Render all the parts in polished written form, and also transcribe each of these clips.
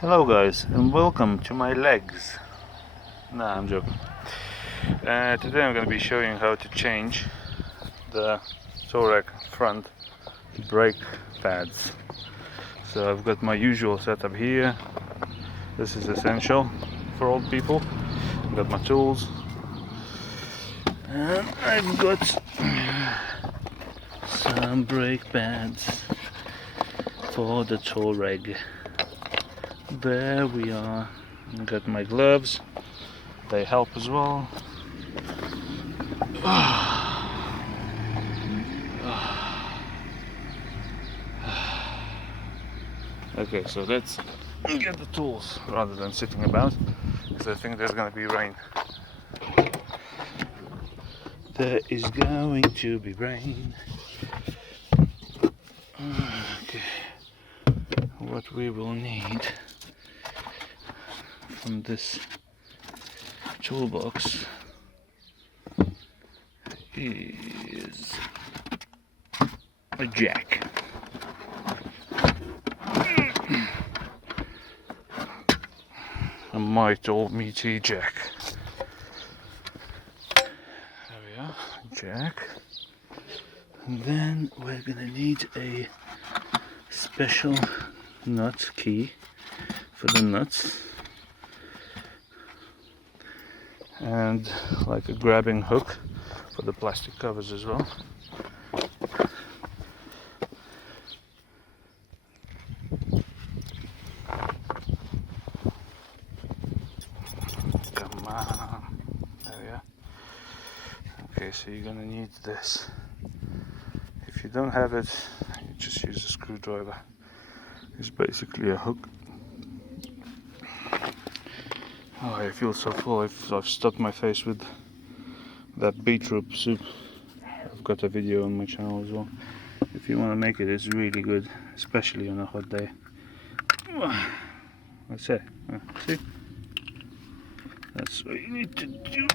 Hello guys and welcome to my legs. Nah, I'm joking. Today I'm going to be showing how to change the Touareg front brake pads. So I've got my usual setup here. This is essential for old people. I've got my tools and I've got some brake pads for the Touareg. There we are. I got my gloves, they help as well. Okay, so let's get the tools rather than sitting about, because I think there's gonna be rain. There is going to be rain. Okay, what we will need from this toolbox is a jack. A mighty old meaty jack. There we are, jack. And then we're gonna need a special nut key for the nuts, and like a grabbing hook for the plastic covers as well. Come on, there we are. Okay, so you're gonna need this. If you don't have it, you just use a screwdriver. It's basically a hook. Oh, I feel so full. I've stuffed my face with that beetroot soup. I've got a video on my channel as well. If you want to make it, it's really good, especially on a hot day. That's it. See? That's what you need to do.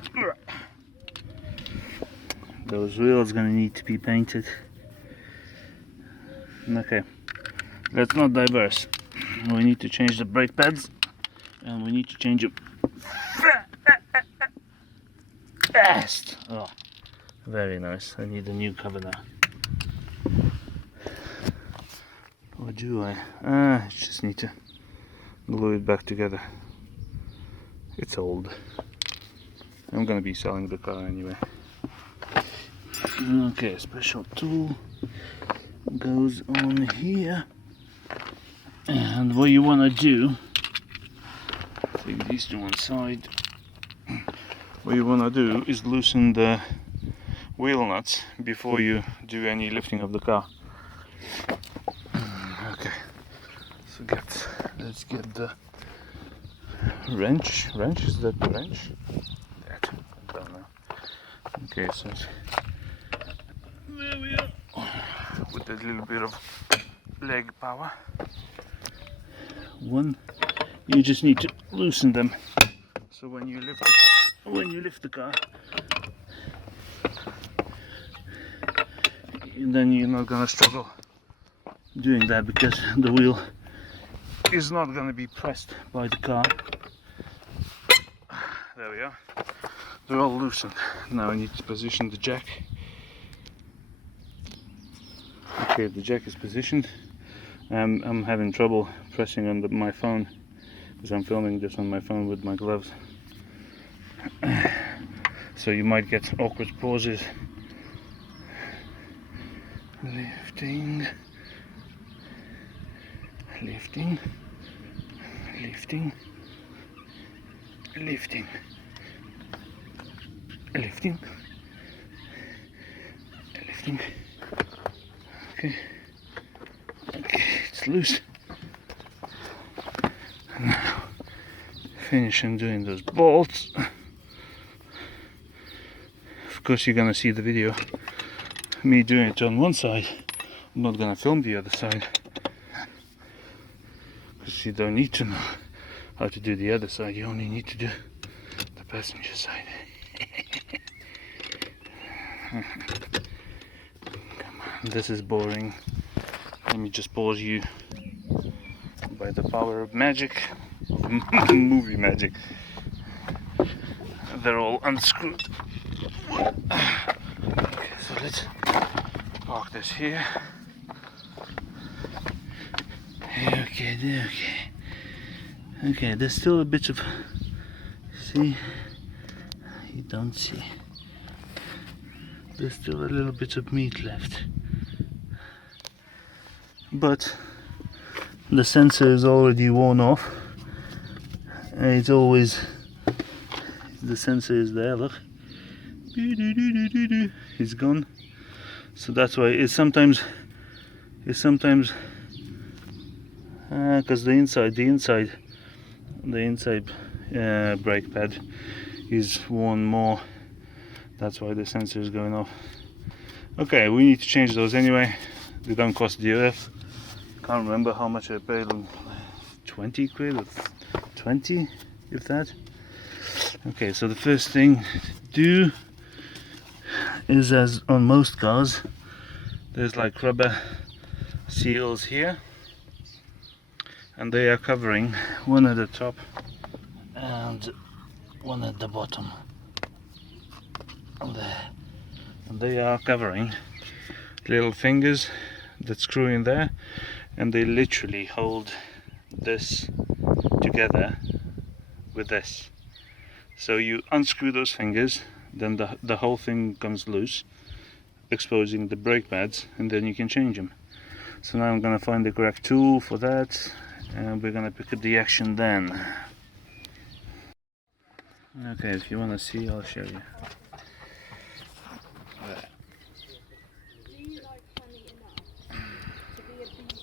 Those wheels gonna need to be painted. Okay, let's not diverse. We need to change the brake pads, and we need to change them fast. Oh, very nice. I need a new cover now. Or do I? I just need to glue it back together. It's old. I'm gonna be selling the car anyway. Okay, a special tool goes on here, and what you want to do, take these to one side. What you want to do is loosen the wheel nuts before you do any lifting of the car. Okay, so let's get the wrench. Is that the wrench? That, I don't know. Okay, so there we are, with a little bit of leg power. One, you just need to loosen them, so when you lift the car, then you're not gonna struggle doing that, because the wheel is not gonna be pressed by the car. There we are. They're all loosened. Now I need to position the jack. Okay, the jack is positioned. I'm having trouble pressing on my phone, because I'm filming this on my phone with my gloves. So you might get awkward pauses. Lifting, lifting, lifting, lifting, lifting, lifting. Okay, it's loose. Now finishing doing those bolts. Of course you're gonna see the video me doing it on one side. I'm not gonna film the other side, because you don't need to know how to do the other side. You only need to do the passenger side. Come on, this is boring. Let me just pause you by by the power of magic, movie magic. They're all unscrewed. Okay, so let's park this here. Okay. Okay, there's still a bit of, see, you don't see. There's still a little bit of meat left. But the sensor is already worn off. And it's always, the sensor is there, look. It's gone. So that's why it's sometimes because the inside brake pad is worn more. That's why the sensor is going off. Okay, we need to change those anyway. They don't cost the earth. Can't remember how much I paid them. 20 quid or 20, if that. Okay, so the first thing to do is, as on most cars, there's like rubber seals here, and they are covering one at the top and one at the bottom there, and they are covering little fingers that screw in there, and they literally hold this together with this. So you unscrew those fingers, then the whole thing comes loose, exposing the brake pads, and then you can change them. So now I'm gonna find the correct tool for that, and we're gonna pick up the action then. Okay, if you wanna see, I'll show you.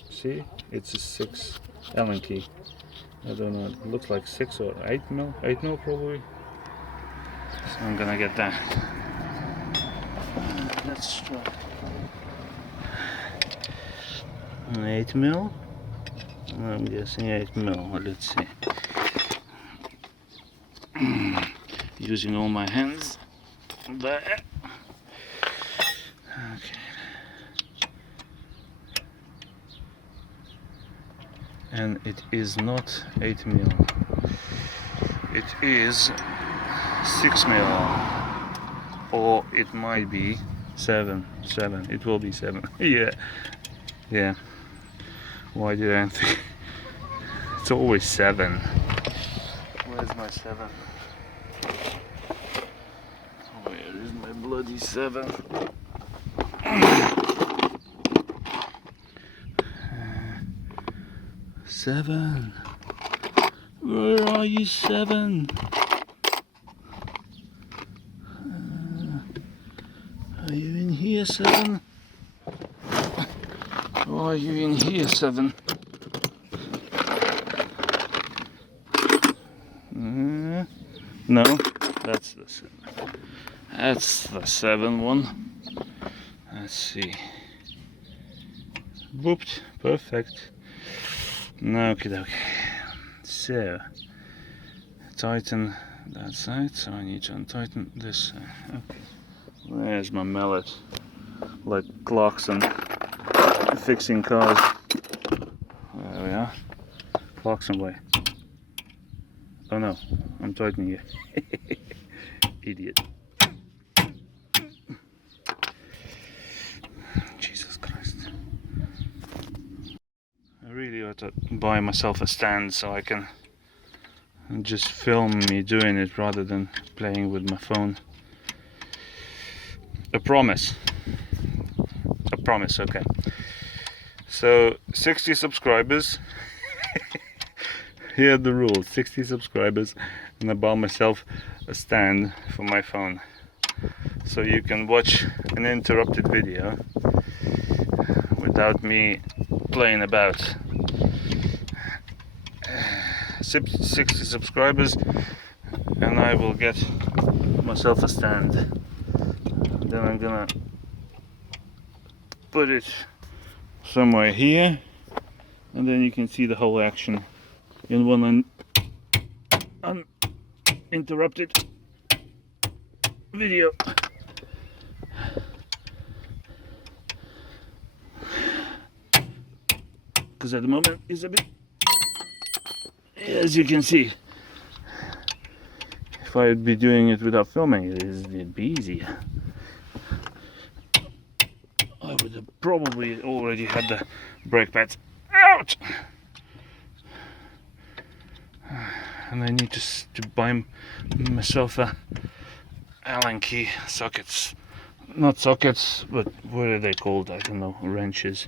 See, it's a 6 Allen key. I don't know, it looks like 6 or 8 mil, 8 mil probably. So I'm gonna get that. Let's try. 8 mil. I'm guessing 8 mil. Let's see. Using all my hands. There. Okay. And it is not 8 mil. It is 6 mil. Or it might be 7. It will be 7. Yeah. Why did I think? It's always 7. Where's my 7? Where is my bloody 7? 7. Where are you, 7? Are you in here, 7? Or are you in here, 7? No, that's the 7. That's the 7 one. Let's see. Whooped, perfect. Okie dokie. So, tighten that side, so I need to untighten this side. Okay. There's my mallet, like Clarkson, fixing cars. There we are. Clarkson way. Oh no, I'm tightening it. Idiot. Jesus Christ. I really ought to buy myself a stand so I can just film me doing it rather than playing with my phone. A promise, okay. So 60 subscribers. Here are the rules: 60 subscribers, and I bought myself a stand for my phone, so you can watch an interrupted video without me playing about. 60 subscribers, and I will get myself a stand. Then I'm gonna put it somewhere here, and then you can see the whole action in one uninterrupted video. Because at the moment it's a bit as you can see, if I would be doing it without filming, it'd be easier. I would have probably already had the brake pads out, and I need to buy myself a Allen key sockets. Not sockets, but what are they called? I don't know, wrenches.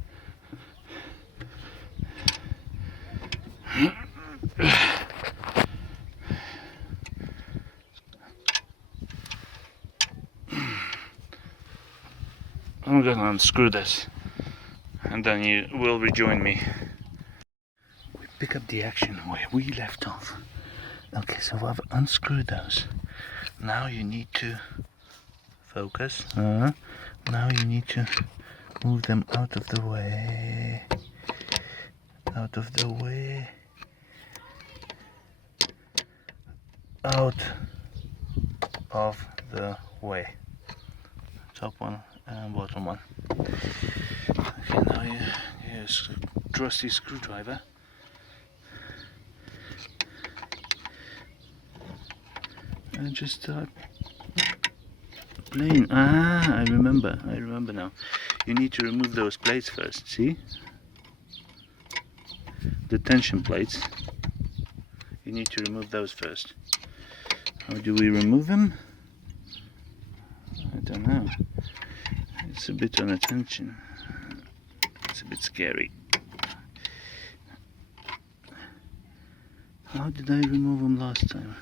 I'm gonna unscrew this, and then you will rejoin me. We pick up the action where we left off. Okay, so I've unscrewed those. Now you need to focus. Now you need to move them out of the way. Out of the way. Out of the way. Top one and bottom one. Okay, now you use a trusty screwdriver. And just start playing. I remember now. You need to remove those plates first, see? The tension plates. You need to remove those first. How do we remove them? I don't know. It's a bit on attention. It's a bit scary. How did I remove them last time?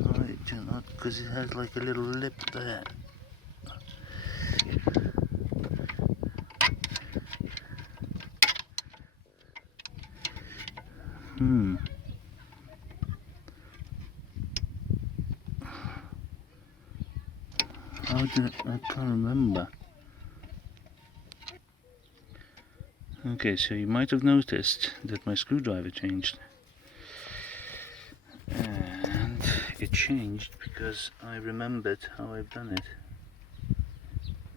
I do not, because it has like a little lip there. How did I can't remember. Okay, so you might have noticed that my screwdriver changed. And it changed because I remembered how I've done it.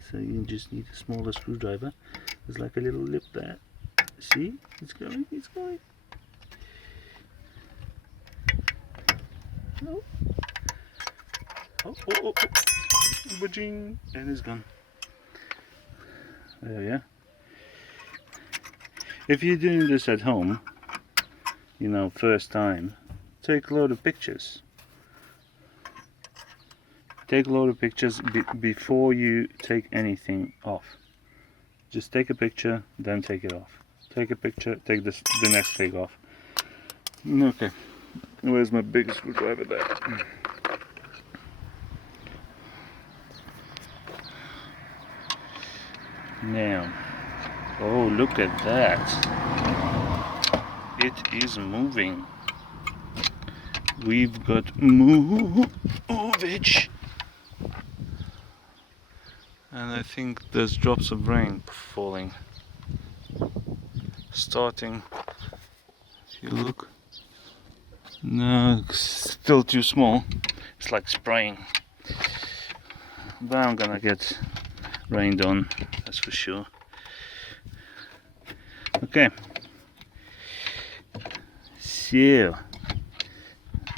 So you just need a smaller screwdriver. There's like a little lip there. See? It's going, it's going. Oh. Oh, oh, oh, oh. Ba-jing. And it's gone. There we are. If you're doing this at home, you know, first time, take a load of pictures. Take a load of pictures before you take anything off. Just take a picture, then take it off. Take a picture, take the next take off. Okay, where's my big screwdriver there? Now, oh, look at that. It is moving. We've got movage. And I think there's drops of rain falling. Starting. If you look. No, it's still too small. It's like spraying. But I'm gonna get rained on, that's for sure. Okay. So,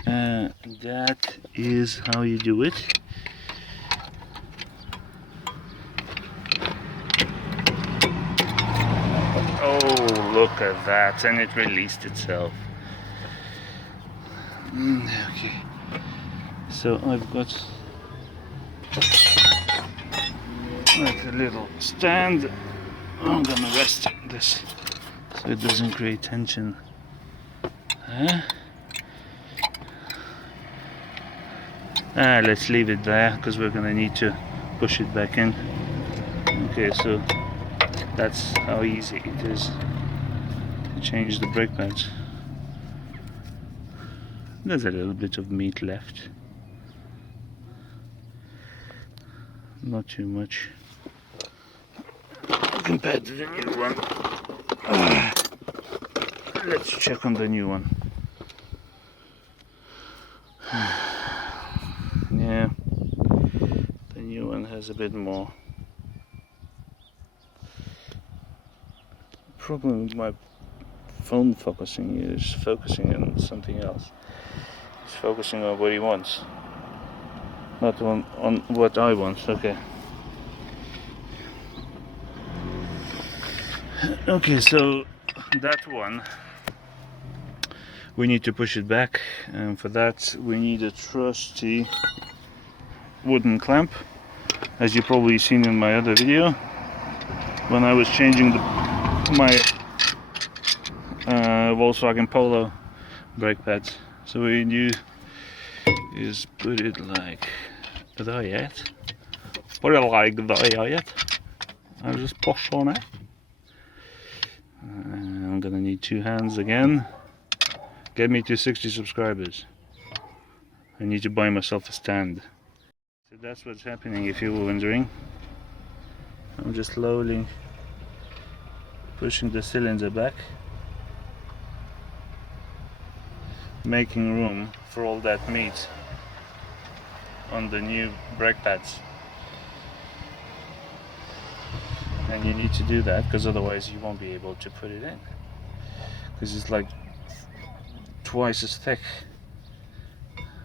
that is how you do it. Oh, look at that, and it released itself. Okay, so I've got like a little stand. I'm gonna rest this so it doesn't create tension. Let's leave it there because we're gonna need to push it back in. Okay, so that's how easy it is to change the brake pads. There's a little bit of meat left, not too much compared to the new one. Let's check on the new one. Yeah, the new one has a bit more. Problem with my phone focusing. He's focusing on something else. He's focusing on what he wants, not on what I want. Okay. Okay, so that one, we need to push it back, and for that we need a trusty wooden clamp, as you probably seen in my other video when I was changing my Volkswagen Polo brake pads. So what you do is put it like that. Put it like that. I'll just push on it. I'm gonna need 2 hands again. Get me to 60 subscribers. I need to buy myself a stand. So that's what's happening, if you were wondering. I'm just slowly pushing the cylinder back, making room for all that meat on the new brake pads. And you need to do that because otherwise you won't be able to put it in, because it's like twice as thick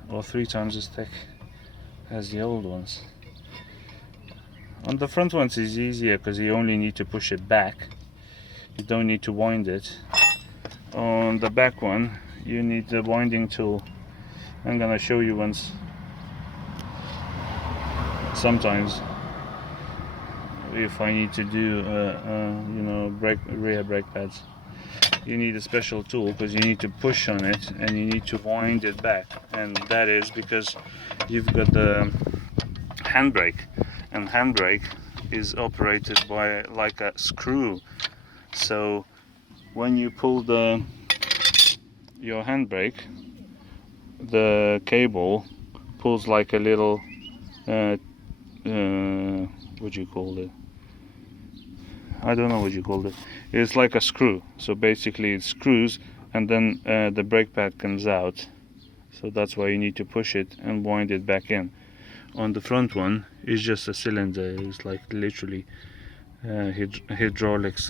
or 3 times as thick as the old ones. On the front ones is easier because you only need to push it back, you don't need to wind it. On the back one you need the winding tool. I'm gonna show you once. Sometimes if I need to do you know, rear brake pads, you need a special tool because you need to push on it and you need to wind it back, and that is because you've got the handbrake, and handbrake is operated by like a screw. So when you pull your handbrake, the cable pulls like a little what do you call it? I don't know what you call it. It's like a screw. So basically it screws and then the brake pad comes out. So that's why you need to push it and wind it back in. On the front one is just a cylinder. It's like literally hydraulics.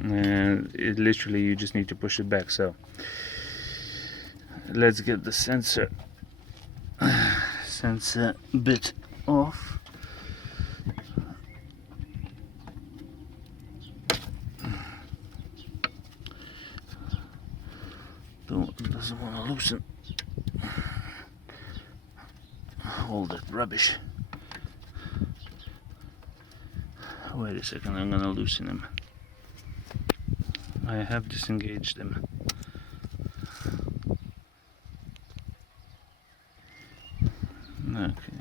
And it literally, you just need to push it back. So let's get the sensor bit off. Doesn't want to loosen all that rubbish. Wait a second, I'm gonna loosen them. I have disengaged them. Okay.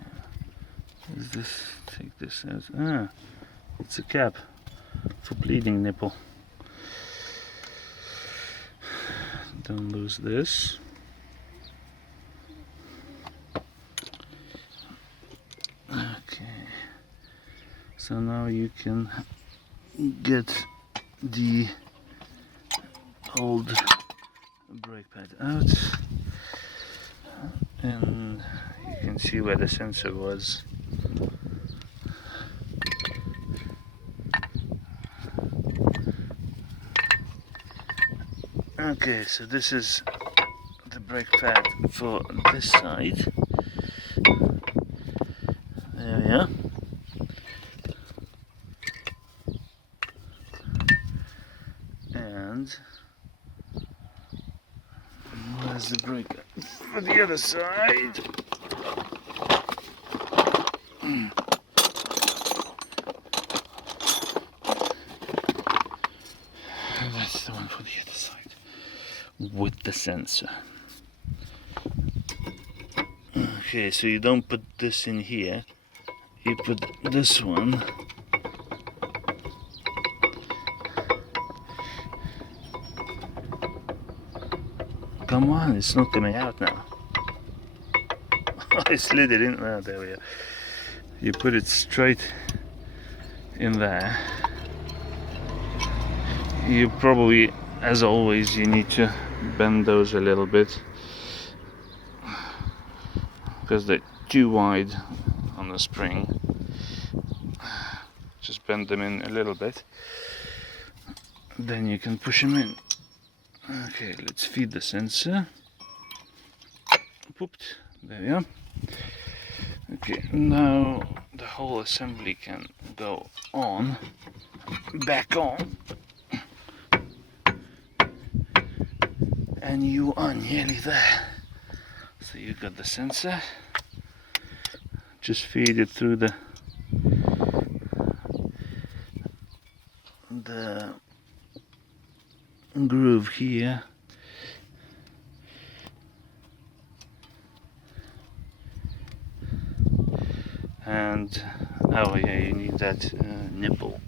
Is this, take this as, it's a cap for bleeding nipple. Don't lose this. Okay. So now you can get the old brake pad out, and you can see where the sensor was. Okay, so this is the brake pad for this side. There we are. And where's the brake for the other side? That's the one for the other side with the sensor. Okay, so you don't put this in here, you put this one come on, it's not coming out now. I slid it in. Oh, there we are. You put it straight in there. You probably, as always, you need to bend those a little bit because they're too wide on the spring. Just bend them in a little bit. Then you can push them in. Okay, let's feed the sensor. Pooped. There we are. Okay, now the whole assembly can go on, back on, and you are nearly there. So you got the sensor, just feed it through the groove here. And oh yeah, you need that nipple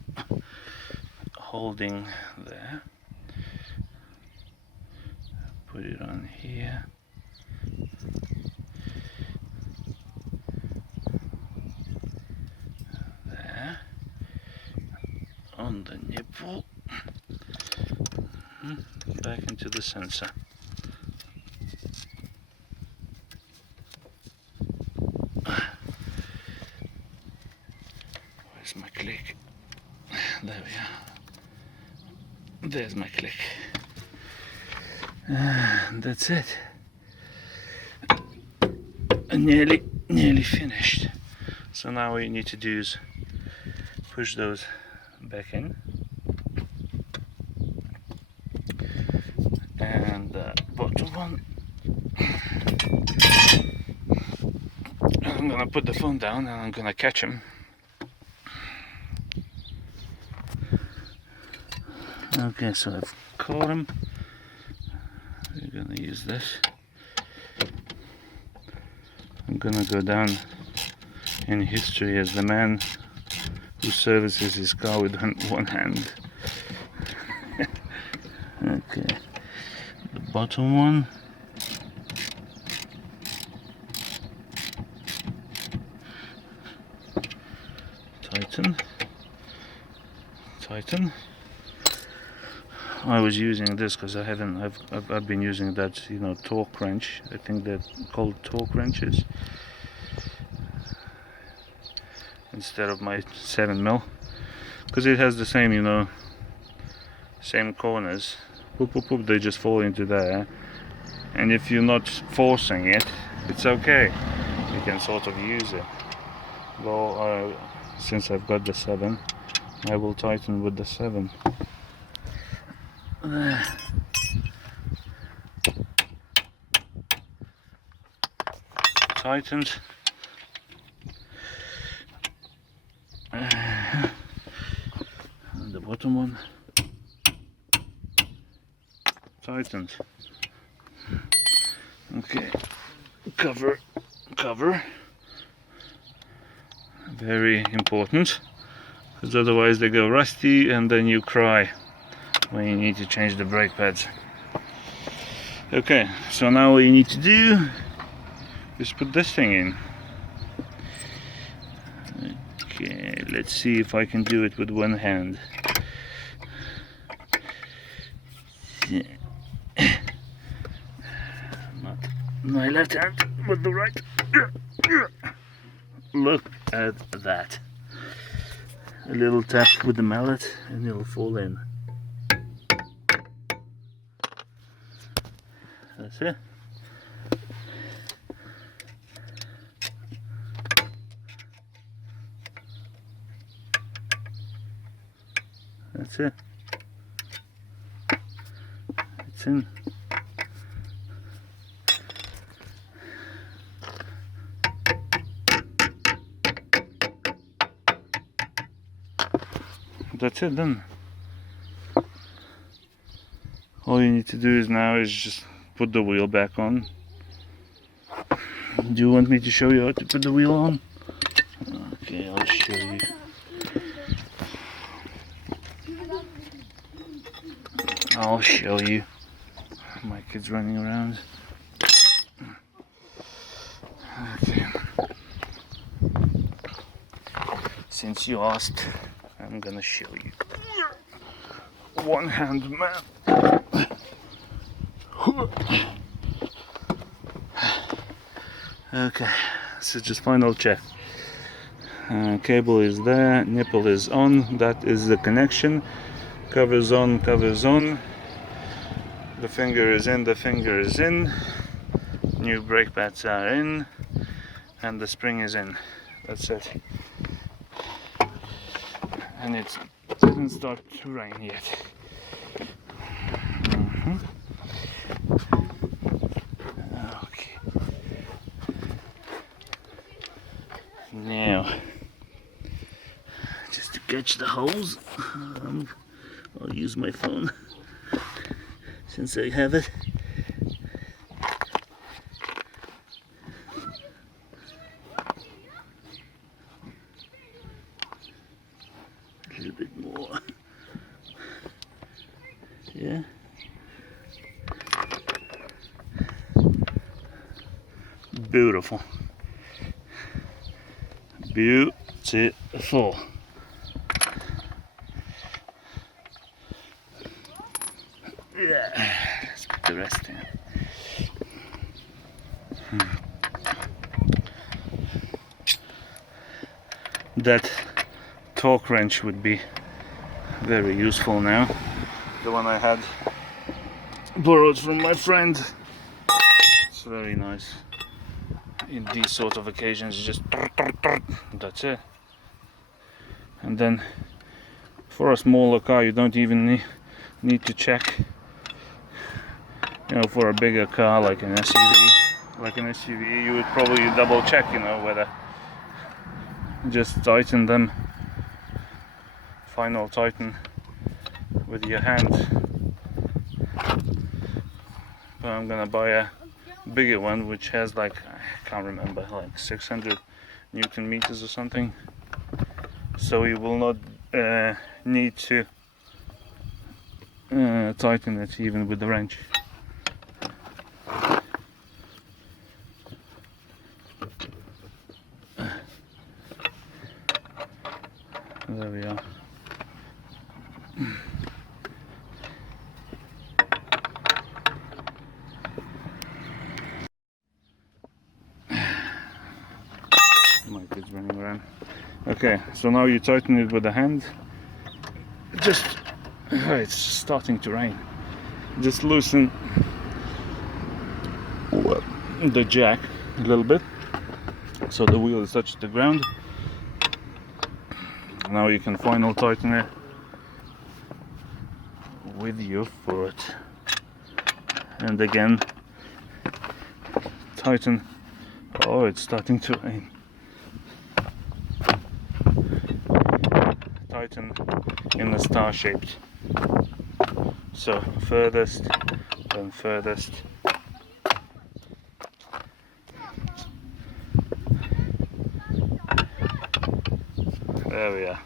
holding there. Put it on here. There. On the nipple. Back into the sensor. Where's my click? There we are. There's my click. That's it. Nearly finished. So now what you need to do is push those back in. And the bottom one. I'm gonna put the phone down and I'm gonna catch him. Okay, so I've caught him. We're gonna use this. I'm gonna go down in history as the man who services his car with one hand. Okay, the bottom one. Tighten. I was using this because I've been using that, you know, torque wrench. I think they're called torque wrenches instead of my 7mm, because it has the same, you know, same corners. Poop, poop, poop, they just fall into there, and if you're not forcing it, it's okay. You can sort of use it. Well, since I've got the 7, I will tighten with the 7. There. Tightened. And the bottom one tightened. Okay, cover. Very important, because otherwise they go rusty and then you cry when you need to change the brake pads. Okay, so now what you need to do is put this thing in. Okay, let's see if I can do it with one hand. Not my left hand, but the right. Look at that. A little tap with the mallet and it'll fall in. That's it. That's it. It's in. That's it then. All you need to do now is just put the wheel back on. Do you want me to show you how to put the wheel on? Okay, I'll show you. My kid's running around. Okay. Since you asked, I'm gonna show you. One hand man. Okay, so just final check. Cable is there, nipple is on, that is the connection. Covers on, covers on. The finger is in, the finger is in. New brake pads are in, and the spring is in. That's it. And it didn't start to rain yet. Okay. Now, just to catch the holes, I'll use my phone since I have it. A little bit more. Yeah. Beautiful. Beautiful. Yeah. Let's put the rest in. That torque wrench would be very useful now. The one I had borrowed from my friend. It's very nice. In these sort of occasions, just that's it. And then for a smaller car, you don't even need to check. You know, for a bigger car like an SUV, you would probably double check. You know, whether just tighten them, final tighten with your hand. But I'm gonna buy a bigger one which has like, I can't remember, like 600 Newton meters or something, so you will not need to tighten it even with the wrench. There we are. My kid's running around. Okay, so now you tighten it with the hand. Just, it's starting to rain. Just loosen the jack a little bit so the wheel is touched the ground. Now you can final tighten it with your foot. And again, tighten. Oh, it's starting to rain. Tighten in the star shaped. So furthest, then furthest. There we are.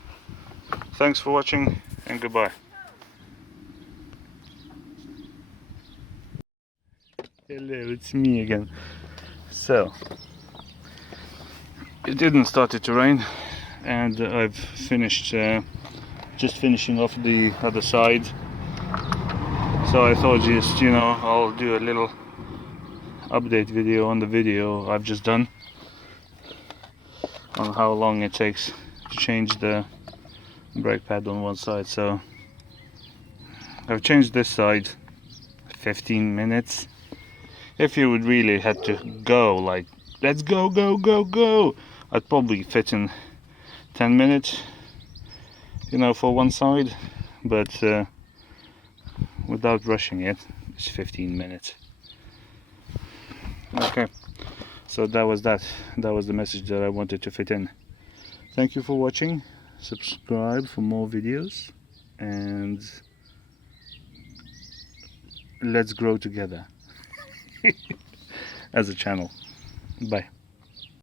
Thanks for watching and goodbye. Hello, it's me again. So, it didn't start to rain, and I've finished, just finishing off the other side. So I thought just, you know, I'll do a little update video on the video I've just done on how long it takes to change the brake pad on one side. So I've changed this side 15 minutes. If you would really had to go like, let's go, go, go, go, I'd probably fit in 10 minutes, you know, for one side, but without rushing it, it's 15 minutes. Okay, so that was the message that I wanted to fit in. Thank you for watching. Subscribe for more videos, and let's grow together as a channel. Bye.